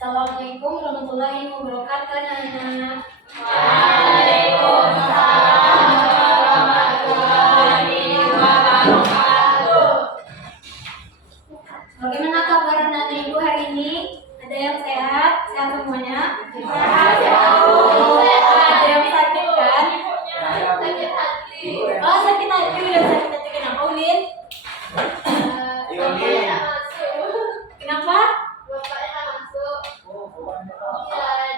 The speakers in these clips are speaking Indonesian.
Assalamualaikum warahmatullahi wabarakatuh, anak-anak. Waalaikumsalam warahmatullahi wabarakatuh. Bagaimana kabar anak-anak ibu hari ini? Ada yang sehat? Sehat semuanya? Sehat. Ada yang sakit kan? Sakit hati. Oh, sakit hati. Udah sakit hati kenapa, Ulin? Bapaknya nggak masuk. Kenapa? Bapaknya nggak masuk. Iya,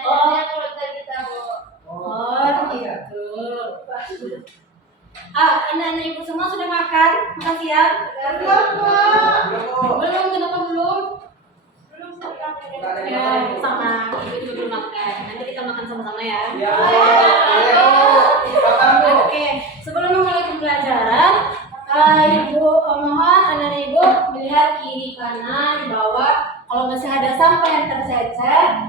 Oh. dia keluarga kita, Bu. Oh, gitu. Anak-anak ibu semua sudah makan? Makan siang? Belum, kenapa belum? Ya, sama. Ibu juga belum makan. Nanti kita makan sama-sama ya. Oke, sebelum memulai pembelajaran, ibu mohon anak-anak ibu melihat kiri kanan bawah. Kalau masih ada sampah yang tercecer,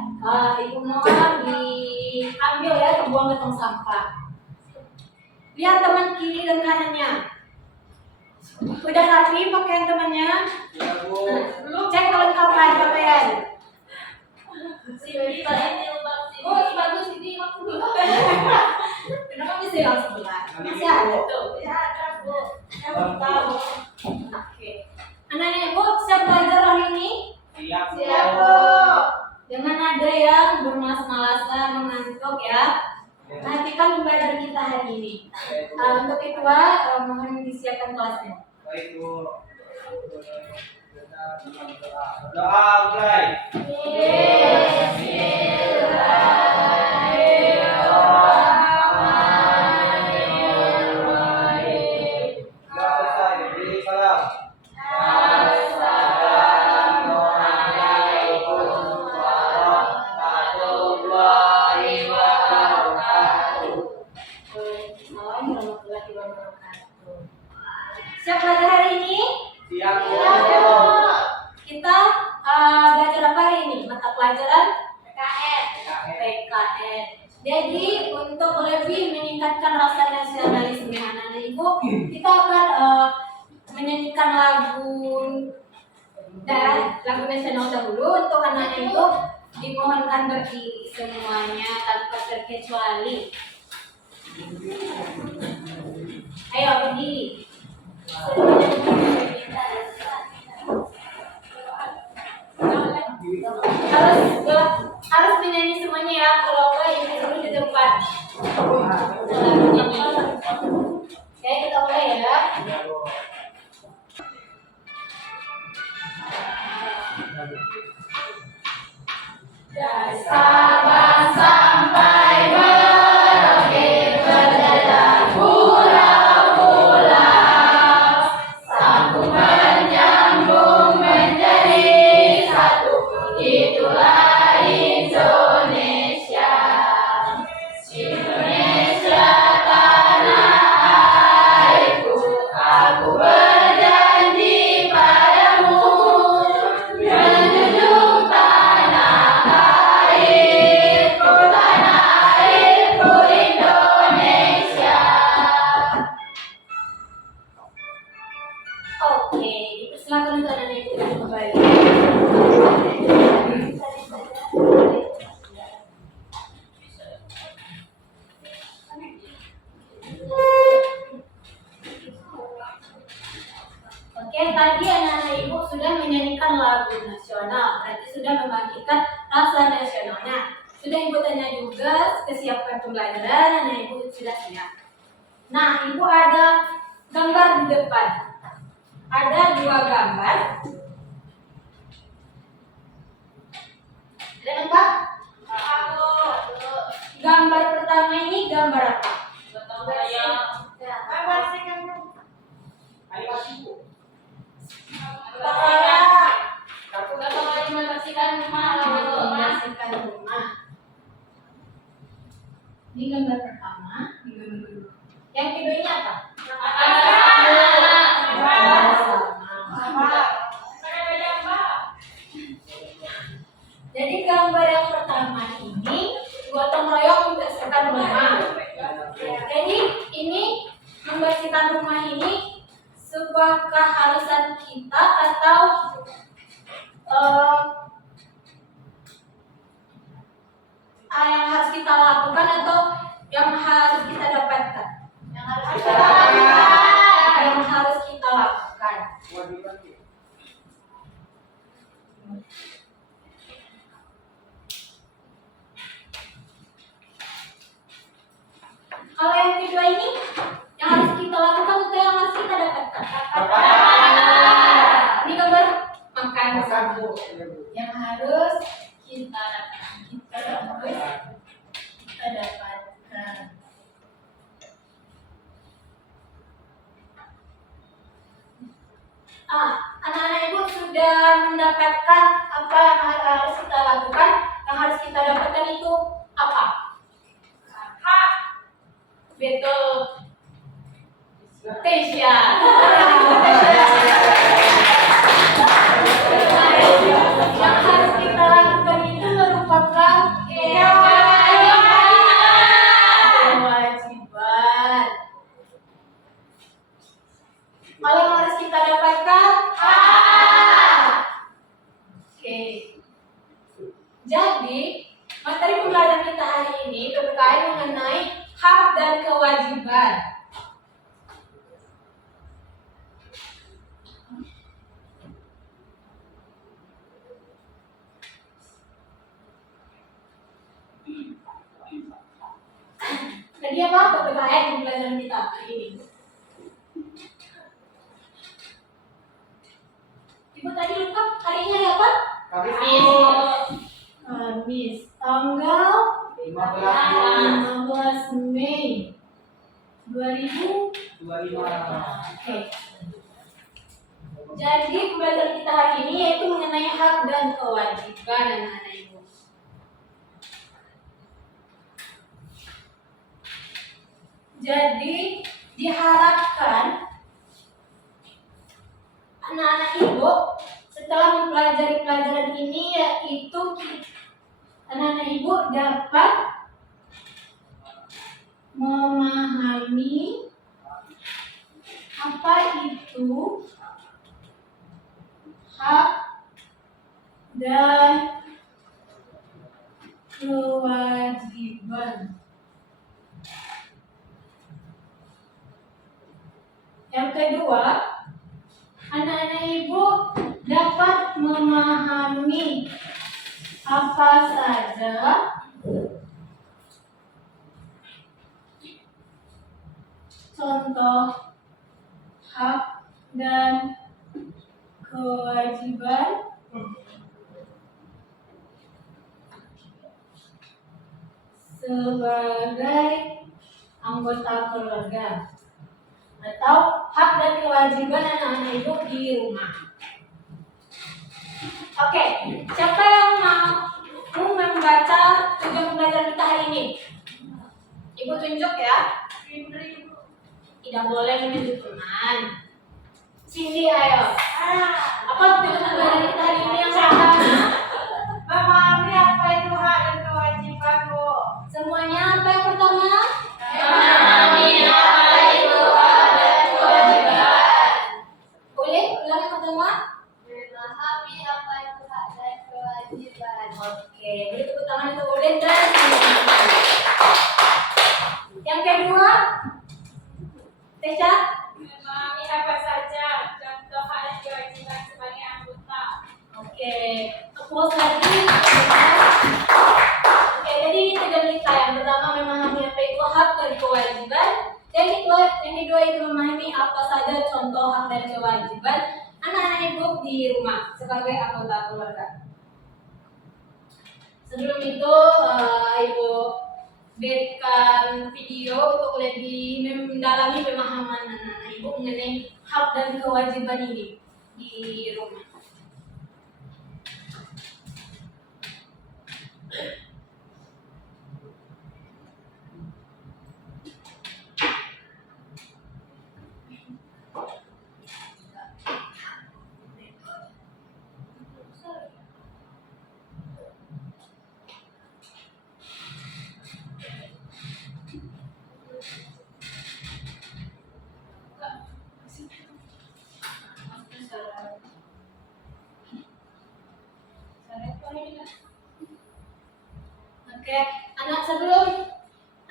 ibu mohon diambil ya, dibuang ke tong sampah. Lihat teman kiri dan kanannya. Udah rapi pakaian temannya? Cek kelengkapan pakaian. Sini, Pak, ini lubang sini. Oh, bagus ini maksudnya. Kenapa bisa hilang sebelah? Masih ada tuh. Ya, ada, Bu. Kamu tahu. Oke. Anak-anak ibu siap belajar hari ini? Siap, Bu. Jangan ada yang bermalas-malasan, mengantuk ya. Perhatikan pembelajaran kita hari ini. Untuk itu, mohon disiapkan kelasnya. Baik, Bu. Doa mulai. Sudah selesai. Beri salam. Assalamualaikum warahmatullahi wabarakatuh. Waalaikumsalam warahmatullahi wabarakatuh. Siap belajar hari ini? Siap, Bu. Kita belajar apa hari ini? Mata pelajaran PKN. PKN. Jadi untuk lebih meningkatkan rasa nasionalisme anak-anak ibu, kita akan menyanyikan lagu nasional dahulu. Untuk anak-anak ibu dimohonkan berdiri semuanya tanpa terkecuali. Ayo berdiri. Harus menyanyi semuanya ya, kalau enggak ini dulu di depan. Oke, kita mulai ya. Sabang sampai Merauke berjalan pulau-pulau, sambung menyambung menjadi satu, itulah Indonesia. Indonesia tanah airku, aku berjanji padamu, menjunjung tanah airku Indonesia. Oke, silakan untuk anak-anak ibu kembali. Oke, tadi anak-anak ibu sudah menyanyikan lagu nasional, berarti sudah membangkitkan rasa nasionalnya. Sudah ibu tanya juga kesiapan pembelajaran, anak ibu sudah siap. Nah, ibu ada gambar di depan. Ada 2 gambar. Ada kan, Pak? Gambar pertama ini gambar apa? Animasi, Bu. Membersihkan rumah. Ini gambar pertama, ini gambar kedua. Yang kedua ini apa? Jadi gambar yang pertama ini gotong royong membersihkan rumah. Jadi ini membersihkan rumah ini sebuah keharusan kita atau yang harus kita lakukan atau yang harus kita dapatkan? Yang harus kita lakukan. Yang harus kita lakukan. Kewajiban kita. Kalau yang kedua ini, yang harus kita lakukan atau yang harus kita dapatkan? Ini gambar makan. Makan, Bu. Ya, Bu. Yang harus kita dapatkan. Anak-anak ibu sudah mendapatkan apa yang harus kita lakukan? Yang harus kita dapatkan itu apa? Betul. Tesya. Yang harus kita lakukan itu merupakan kewajiban. Kalau yang harus kita dapatkan Oke. Jadi materi pembelajaran kita hari ini berkait mengenai hak dan kewajiban. Jadi apa berkait pembelajaran kita hari ini? Ibu tadi lupa hari ini hari apa? Kamis, tanggal 15 Mei 2025. Oke. Jadi pembelajaran kita hari ini yaitu mengenai hak dan kewajiban anak-anak ibu. Jadi diharapkan anak-anak ibu setelah mempelajari pelajaran ini yaitu anak-anak ibu dapat memahami apa itu hak dan kewajiban. Yang kedua, anak-anak ibu dapat memahami apa saja contoh hak dan kewajiban sebagai anggota keluarga atau hak dan kewajiban anak-anak ibu di rumah. Oke, siapa yang mau membaca tujuan pembelajaran kita hari ini? Ibu tunjuk ya. Tidak boleh menunjuk teman. Cindy, ayo. Apa tujuan pembelajaran kita hari ini yang pertama? Memahami apa itu hak dan kewajiban, Bu. Semuanya apa yang pertama? Memahami apa itu hak dan kewajiban. Boleh ulang yang pertama? Memahami apa itu hak dan kewajiban. Oke, beri tepuk tangan untuk Ulin dan Cindy. Yang kedua, Tesya. Memahami apa saja contoh hak dan kewajiban sebagai anggota. Oke, applause lagi. Oke, jadi ini tujuan kita. Yang pertama memahami apa itu hak dan kewajiban. Yang kedua itu memahami apa saja contoh hak dan kewajiban anak-anak ibu di rumah sebagai anggota keluarga. Sebelum itu, ibu berikan video untuk lebih mendalami pemahaman anak-anak ibu mengenai hak dan kewajiban ini di rumah. Oke, sebelum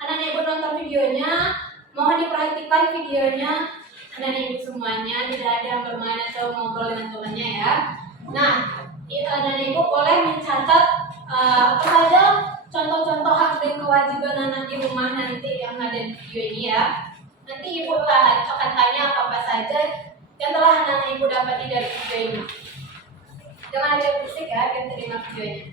anak ibu nonton videonya, mohon diperhatikan videonya anak ibu semuanya, tidak ada yang bermain atau ngobrol dengan temannya ya. Nah, anak ibu boleh mencatat apa saja contoh-contoh hak dan kewajiban anak di rumah nanti yang ada di video ini ya. Nanti ibu akan tanya apa saja yang telah anak ibu dapat dari video ini. Jangan ada berisik ya, biar terima videonya.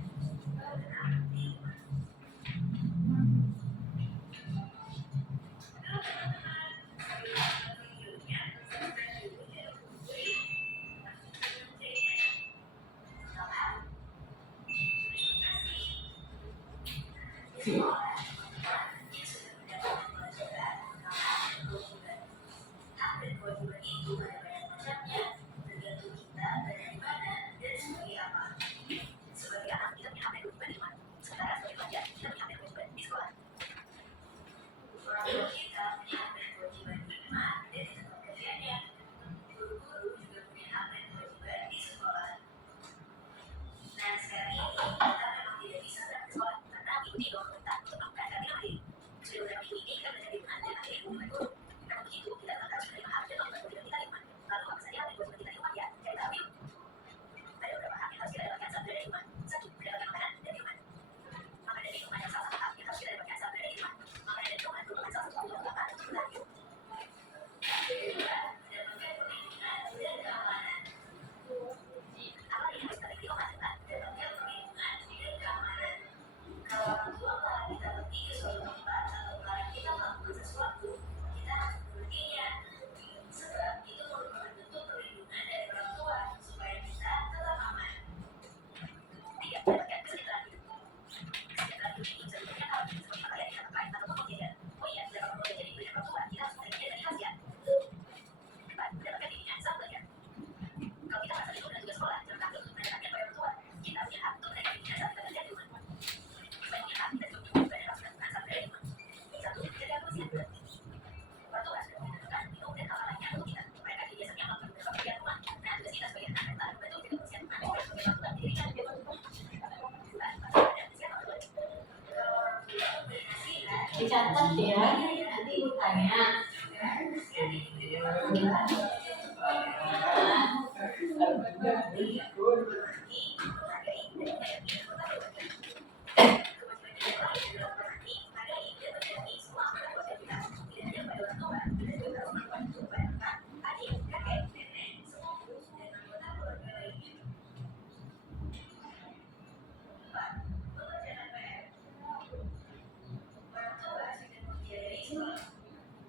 Dicatat ya, nanti ibu tanya.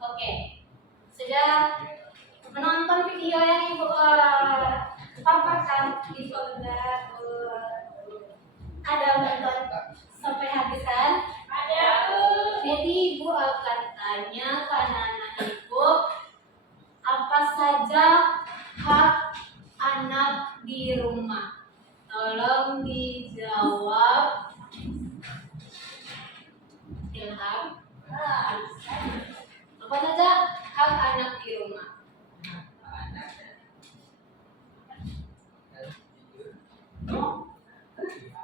Oke, sudah menonton video yang ibu paparkan di folder ada nonton sampai habis kan? Ada. Jadi ibu akan tanya ke anak-anak ibu apa saja hak anak di rumah. Tolong dijawab. Ilham. Apa saja hak anak di rumah?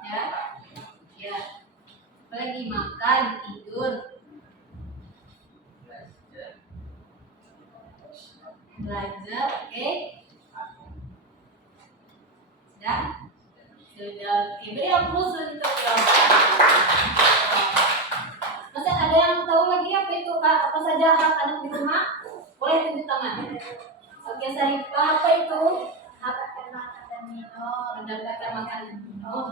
Ya, ya. Lagi makan, tidur, belajar, oke? Sudah? Sudah. Oke, beri aplaus untuk masih ada yang tahu lagi apa itu Kak? Apa saja hak anak di rumah? Boleh tunjuk tangan. Oke, Sarifah, apa itu? Hak akan makan dan minum, mendapatkan makan dan minum,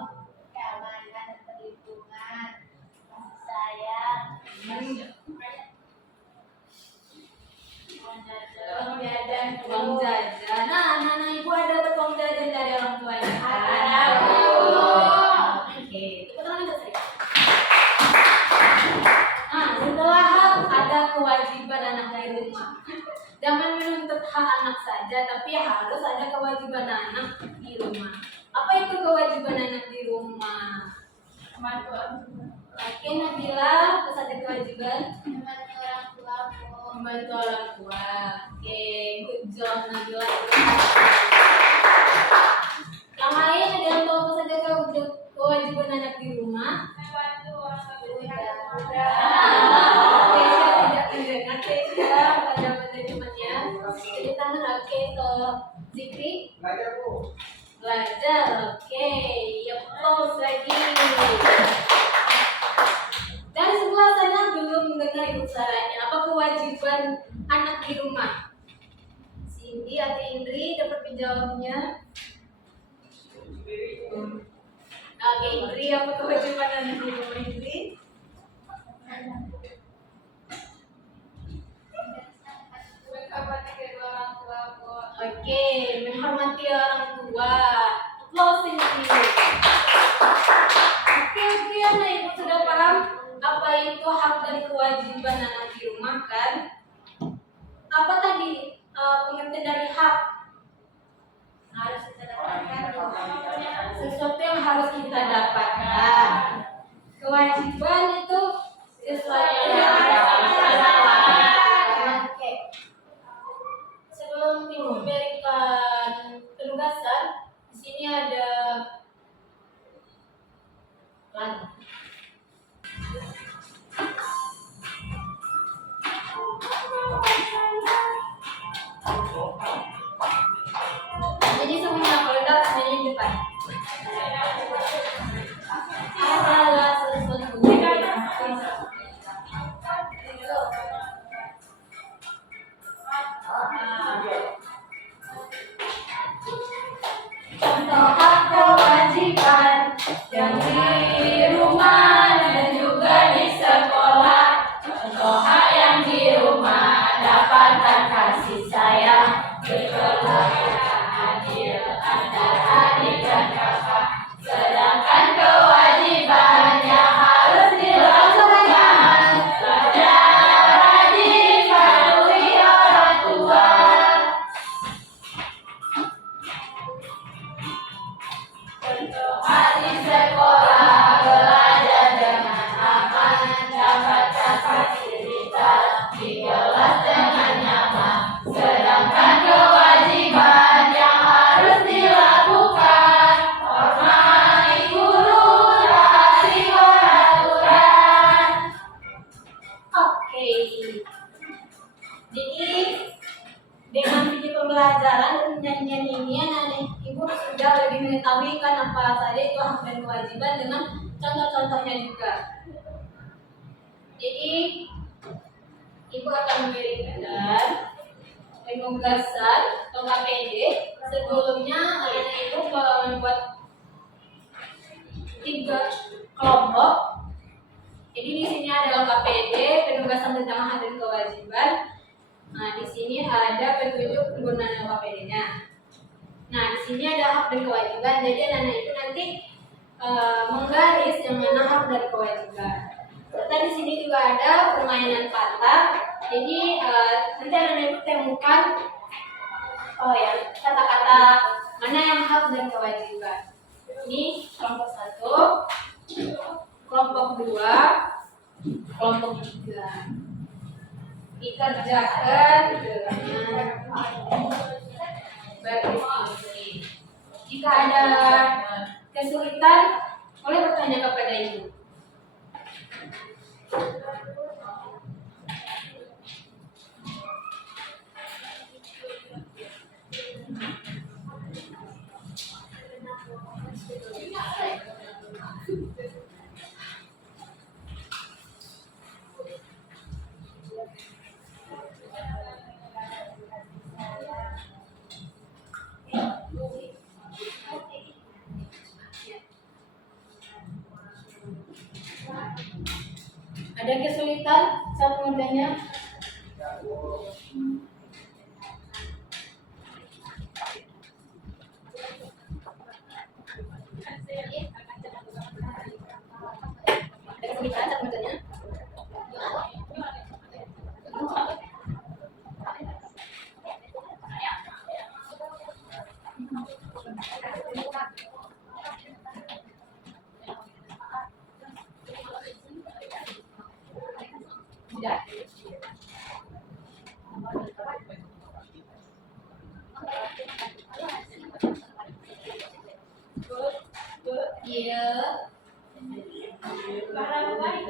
keamanan dan perlindungan, kasih sayang, uang jajan. Nah, anak-anak ibu ada uang jajan dari orang tuanya kan? Oke, tepuk tangan untuk Sarifah. Nah, setelah hak ada kewajiban anak di rumah. Jangan menuntut hak anak saja, tapi harus ada kewajiban anak di rumah. Apa itu kewajiban anak di rumah? Membantu orang tua. Oke, Nabila, apa saja kewajiban? Membantu orang tua. Membantu orang tua. Oke, good job Nabila. Yang lain ada yang tahu apa saja kewajiban anak di rumah? Membantu orang tua. di rumah? Cindy atau Indri dapat menjawabnya? Oke, Indri, apa kewajiban anak di rumah Indri? Menghormati kedua orang tua, Bu. Oke, menghormati orang tua. Applause Indri. Oke, anak ibu sudah paham apa itu hak dan kewajiban anak di rumah kan? Apa tadi pengertian dari hak? Harus kita dapatkan sesuatu yang harus kita dapatkan. Kewajiban itu sesuatu yang harus kita dapatkan. Oke. Sebelum diberikan penugasan, di sini ada lagu. Jadi semuanya koridor semuanya di depan. Adalah sesuatu contoh hak kewajiban yang di rumah dan juga di sekolah. Contoh hak yang di rumah dapatkan kasih sayang, berkeluarga adil antara adik dan kakak. Sedangkan kewajiban yang harus dilakukan belajar rajin patuhi orang tua. Contoh hak di sekolah belajar dengan aman, dapatkan fasilitas di kelas dengan nyaman. Sedangkan kewajiban yang harus dilakukan hormati guru, taati peraturan. Oke. Jadi dengan video pembelajaran dan penyanyian ini anak-anak ibu sudah lebih mengetahui kan apa saja itu hak dan kewajiban dengan contoh-contohnya juga. Jadi ibu akan memberikan penugasan atau KPD. Sebelumnya anak-anak ibu membuat 3 kelompok. Jadi di sini ada KPD, penugasan tentang hak dan kewajiban. Nah, di sini ada petunjuk penggunaan KPD-nya. Nah, di sini ada hak dan kewajiban. Jadi anak-anak itu nanti menggaris yang mana hak dan kewajiban. Serta di sini juga ada permainan kata. Jadi nanti anak-anak itu temukan kata-kata mana yang hak dan kewajiban. Ini kelompok 1, kelompok 2, kelompok 3. Dikerjakan dengan berdiskusi. Jika ada kesulitan, boleh bertanya kepada ibu. Ada kesulitan saat mengerjakannya? Ada kesulitan saat mengerjakannya? Tidak. Iya. Barang lain.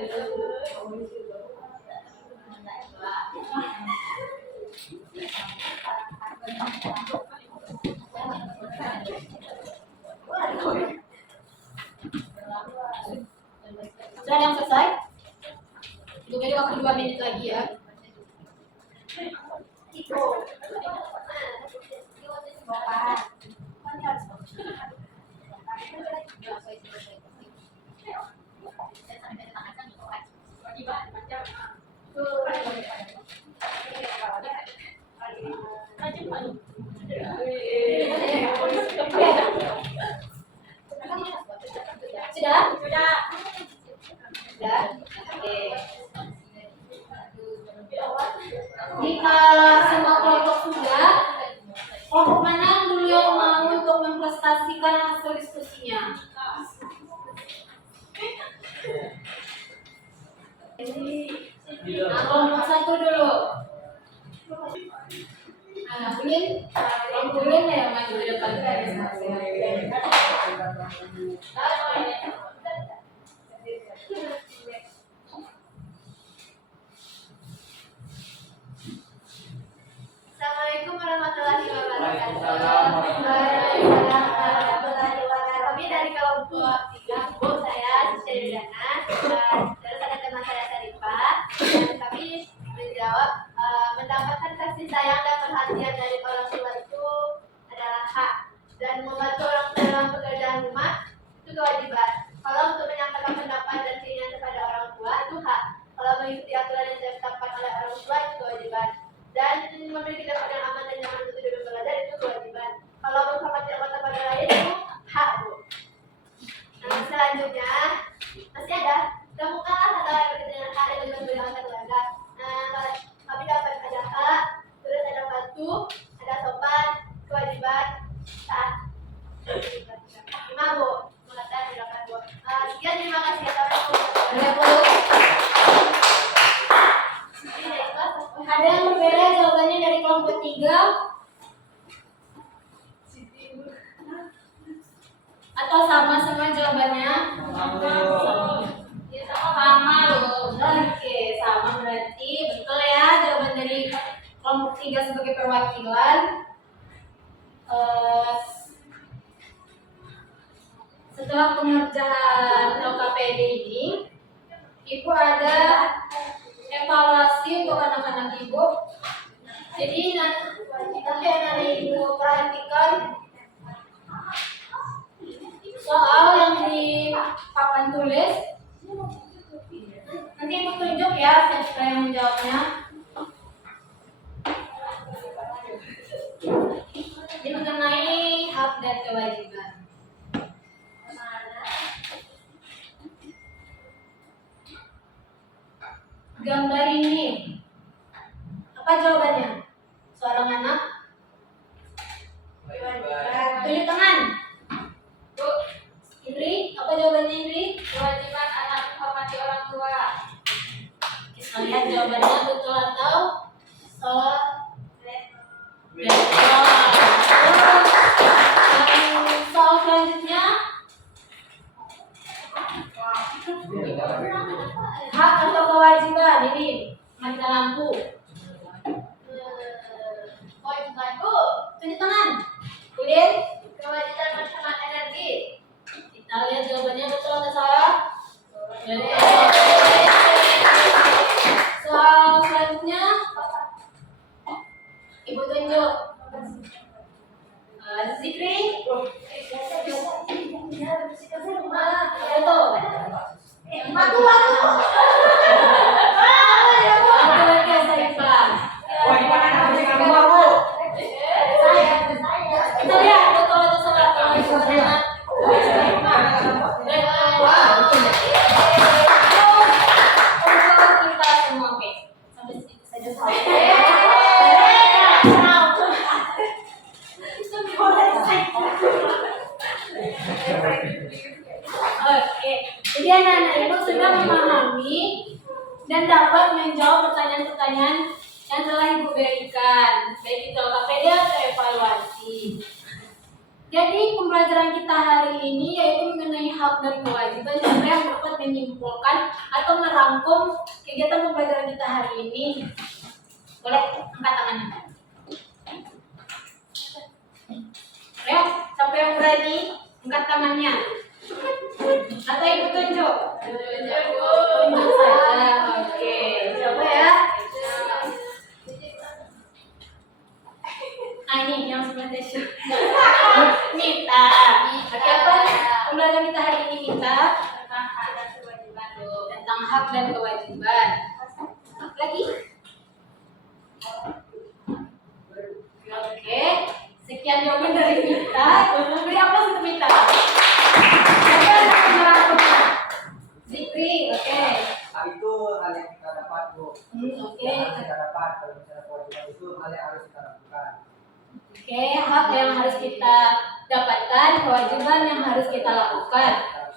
Sudah ada yang selesai? Tunggu waktu 2 menit lagi ya. Kewajiban macam Sudah? sudah. Sudah? Oke. Jika semua kelompok sudah, kelompok mana dulu yang mau untuk mempresentasikan hasil diskusinya? Nah, kelompok satu dulu. Nah, Ulin ya maju ke depan. Assalamualaikum warahmatullahi wabarakatuh. Waalaikumsalam. Waalaikumsalam warahmatullahi wabarakatuh. Kami dari kelompok 3, Bu, saya Siska Yudana, terus ada teman saya Sarifah, dan kami menjawab mendapatkan kasih sayang dan perhatian dari orang tua itu adalah hak, dan membantu orang tua dalam pekerjaan rumah itu kewajiban. Kalau untuk menyampaikan pendapat dan keinginan kepada orang tua itu hak. Kalau mengikuti aturan yang ditetapkan oleh orang tua itu kewajiban. Dan memiliki tempat yang aman dan nyaman untuk duduk belajar itu kewajiban. Kalau menghormati anggota pada lain itu hak, Bu. Nah, selanjutnya masih ada kemukaan atau bekerja dengan hak dan berbagai keluarga. Nah, kami dapat ada hak, terus ada patuh, ada sopan, kewajiban, taat. 5, Bu. Mengatakan silakan, Bu. Sekian, terima kasih. Ada yang berbeda jawabannya dari kelompok 3? Atau sama semua jawabannya? Sama loh. Oke, sama berarti betul ya jawaban dari kelompok 3 sebagai perwakilan. Setelah pengerjaan LKPD ini, Ibu ada evaluasi untuk anak-anak Ibu. Jadi nanti anak-anak Ibu perhatikan soal yang di papan tulis. Nanti Ibu tunjuk ya siapa yang menjawabnya. Ini mengenai hak dan kewajiban. Gambar ini apa jawabannya? Seorang anak tunjuk tangan. Bu, Indri, apa jawabannya Indri? Kewajiban anak menghormati orang tua. Kita lihat jawabannya betul atau salah. Soal selanjutnya, hak atau kewajiban ini matikan lampu. Kewajiban, Bu. Tunjuk tangan. Kemudian Kewajiban menghemat energi. kita lihat jawabannya betul atau salah. Soal selanjutnya, Ibu tunjuk. Zikri. Apa tuh? Aku. Kewajiban anak harus dengan rumah, Bu. Kita lihat betul atau salah. Kita semua oke. Sampai situ saja. Oke, jadi anak-anak Ibu sudah memahami dan dapat menjawab pertanyaan-pertanyaan yang telah Ibu berikan, baik itu LKPD atau evaluasi. Jadi pembelajaran kita hari ini yaitu mengenai hak dan kewajiban. Siapa yang dapat menyimpulkan atau merangkum kegiatan pembelajaran kita hari ini? Boleh angkat tangannya. Ayo, siapa yang berani angkat tangannya? Atau Ibu tunjuk? Tunjuk saja. Oke, coba ya. hak dan kewajiban. Lagi? Oke, sekian jawaban dari kita. Beri aplaus untuk kita. Siapa yang akan melakukan? Zikri, oke. Itu hal yang kita dapat, Bu. Oke. Yang harus kita dapat kalau misalnya kewajiban itu hal yang harus kita lakukan. Oke, hak yang harus kita dapatkan, kewajiban yang harus kita lakukan.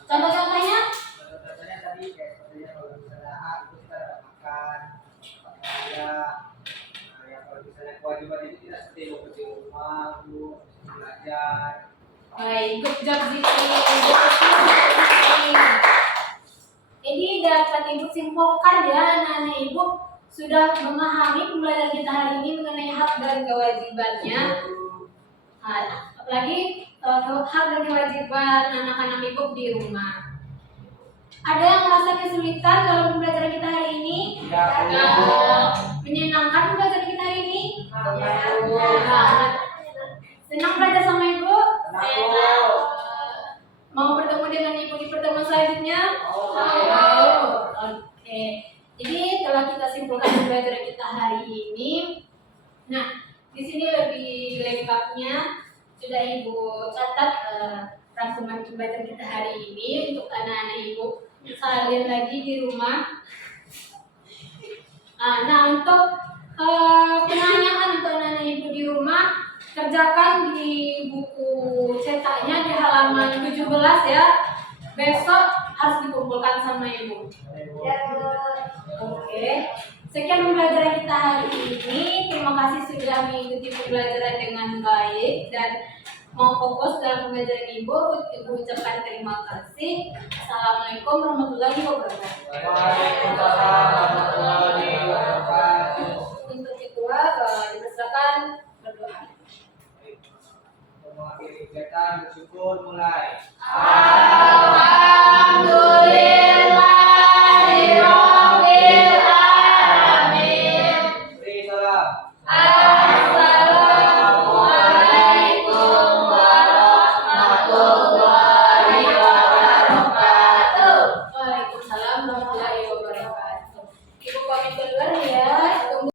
Contoh-contohnya? Contohnya tadi kayak sepertinya kalau misalnya hak itu kita dapat makan, ya, ya kalau misalnya kewajiban itu tidak seperti bekerja di rumah, Bu, belajar. Baik, good job Zikri. Zikri. Ini dapat Ibu simpulkan ya, anak-anak Ibu sudah memahami pembelajaran kita hari ini mengenai hak dan kewajibannya. Nah, apalagi hak dan kewajiban anak-anak Ibu di rumah. Ada yang merasa kesulitan dalam pembelajaran kita hari ini? Menyenangkan pembelajaran kita hari ini? Sangat. Senang belajar sama Ibu? Mau bertemu dengan Ibu di pertemuan selanjutnya? Oke. Jadi telah kita simpulkan pembelajaran kita hari ini. Nah, di sini lebih lengkapnya sudah Ibu catat rangkuman pembelajaran kita hari ini untuk anak-anak Ibu salin lagi di rumah. Nah, untuk penanyaan untuk anak-anak Ibu di rumah, kerjakan di buku cetaknya di halaman 17 ya. Besok harus dikumpulkan sama Ibu. Oke. Sekian pembelajaran kita hari ini. Terima kasih sudah mengikuti pembelajaran dengan baik dan mau fokus dalam pembelajaran Ibu. Ibu ucapkan terima kasih. Assalamualaikum warahmatullahi wabarakatuh. Waalaikumsalam warahmatullahi wabarakatuh. Untuk ketua dipersilakan berdoa. Mengakhiri kegiatan bersyukur mulai. Alhamdulillahirabbil alamin. Beri salam. Assalamualaikum warahmatullahi wabarakatuh. Waalaikumsalam warahmatullahi wabarakatuh. Ibu pamit keluar ya.